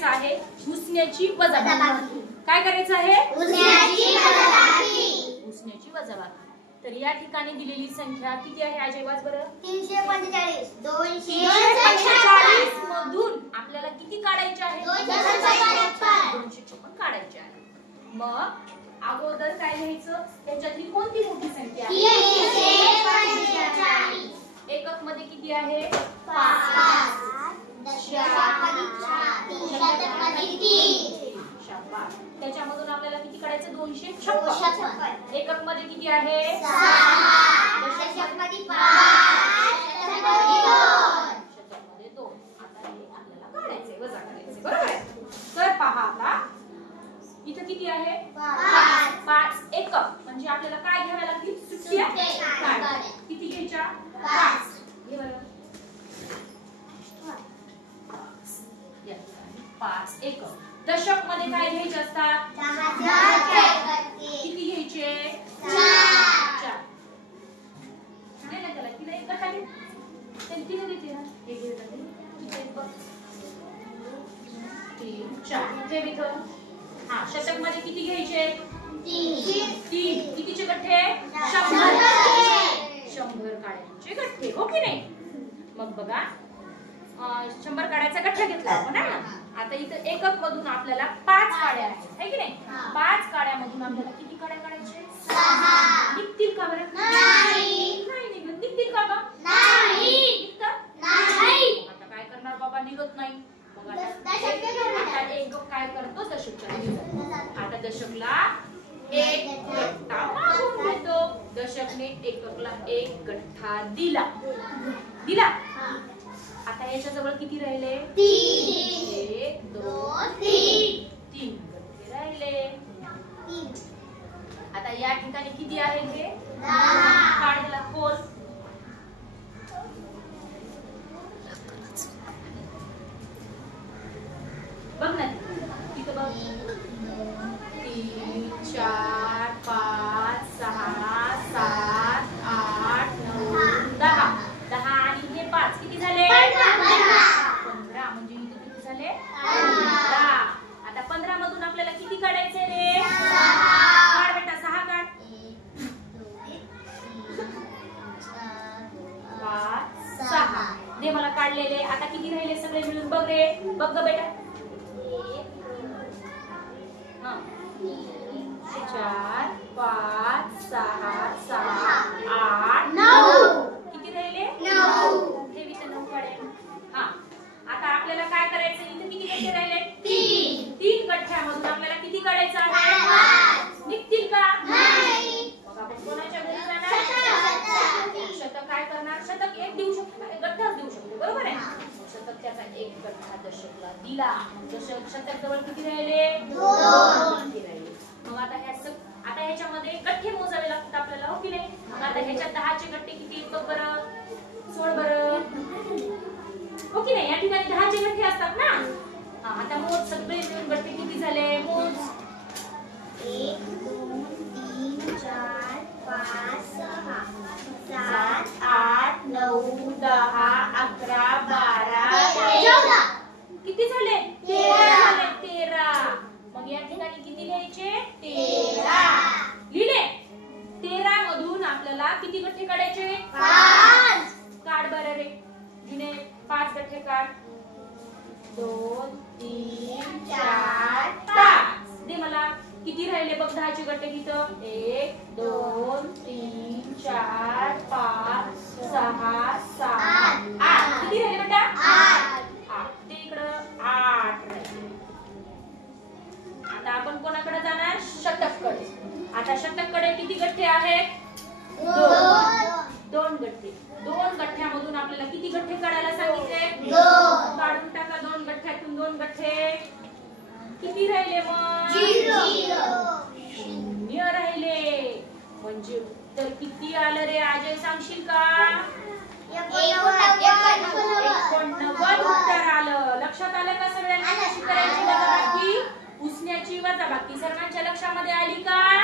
करायचं आहे उसण्याची वजाबाकी. काय करायचं आहे? उसण्याची वजाबाकी. तर या ठिकाणी दिलेली संख्या किती आहे अजय वाच बरं? 345. 245 मधून आपल्याला किती काढायचे आहे? 256 काढायचे आहे. मग अगोदर काय लिहायचं? त्याच्यातली कोणती मोठी संख्या आहे? 345. एकक मध्ये किती आहे? 5. दशकमध्ये 3. त्याच्यामधून आपल्याला किती काढायचं? 256. एकक मध्ये किती आहे? 6. दशकमध्ये 5. शतकमध्ये 2. आता हे आपल्याला काढायचे, वजा करायचे. बरोबर आहे? तर पहा आता इथं किती आहे? 5 एकक. म्हणजे आपल्याला काय घ्यावे लागतील? सुट्ट्या किती घ्यायच्या? 5. हे बरं 5 एकक. दशक मध्ये काय घ्यायचे असतात? 10. किती घ्यायचे? 4. नाही ना त्याला तिला एक गट आहे. त्याला तिने देते ना. एक घे जाते. किती बघ. 3 4. हे इथं. हां शतक मध्ये किती घ्यायचे? 3. कितीचे गठ्ठे? 100. 100 काढायचे गठ्ठे. हो की नाही? मग बघा 100 काढायचा गठ्ठा घेतला आपण ना. आता इथं एकक मधून आपल्याला 5 काड्या आहेत, है की नाही? 5 काड्यामधून आपल्याला किती काड्या काढायचे? 6. निघतील का बरं? नाही. नाही निघत. निघतील का बा? नाही. निघतात? नाही. आता काय करणार बाबा? निघत नाही. मग आता एकक काय करतो? दशकला. आता दशकला एक गठ्ठा मागून घेतो. दशकने एककला एक गठ्ठा दिला. आता याच्या जवळ किती राहिले? 1 2 3 गठ्ठे राहिले. आता या ठिकाणी किती आहे हे? 10. काढला खोल. बघ ना तिथं बघ. 3 4 5 6 7 8 9 10. 10 आणि हे 5 किती झाले? 15. म्हणजे इथे किती झाले? 15. आता 15 मधून आपल्याला किती काढायचे रे? 6. काढ बेटा 6 काढ. 5 6 दे मला काढलेले. आता किती राहिले सगळे मिळून बघ रे. बघ ग बेटा. 4 5 6 7 8 9 किती राहिले? 9. हे विषय 9 काढेल. हा आता आपल्याला काय करायचं? इथे किती गठ्ठे राहिले? 3 गठ्ठ्यामधून आपल्याला किती काढायचं आहे? 5. निघतील का? नाही. मग आपण कोणाच्या घरी जाणार? शतक काय करणार? शतक एक देऊ शकतो, गठ्ठाच देऊ शकतो. बरोबर आहे? शतक त्याचा एक गठ्ठा दशकला दिला. दशक शतक जवळ किती राहिले? 2 राहिले. मग आता आता ह्याच्यामध्ये गठ्ठे मोजावे लागतात आपल्याला. हो की नाही? मग आता ह्याच्यात 10चे गठ्ठे किती? बघ बरं. सोड बरं. हो की नाही? या ठिकाणी 10चे गठ्ठे असतात ना. आता मोज सगळे मिळून गठ्ठे किती झाले? मोज. 1 2 3 4 5 6 7 8 9 10 11 12 13. किती झाले? 13. मग या ठिकाणी किती लिहायचे? 13. लिहिले. 13 मधून आपल्याला किती गठ्ठे काढायचे? 5. काढ बरं रे. जुने 5 गठ्ठे काढ. 2 3 4 5 दे मला. किती राहिले बघ 10चे गठ्ठे तिथं? 1 2 3 4 5 6 7 8 किती राहिले बेटा? 8. ते इकडं 8 राहिले. आता आपण कोणाकडे जाणार? शतककडे. आता शतककडे किती गठ्ठे आहेत? 2 गठ्ठे. 2 गठ्ठ्यामधून आपल्याला किती गठ्ठे काढायला सांगितले? 2. काढून टाका 2 गठ्ठ्यातून 2 गठ्ठे. किती राहिले मग? 0 राहिले. म्हणजे उत्तर किती आलं रे अजय? सांगशील का? 89 उत्तर आलं. लक्षात आलं का सगळ्यांना? कशी करायची वजाबाकी? उसण्याची वजाबाकी सर्वांच्या लक्षामध्ये आली का?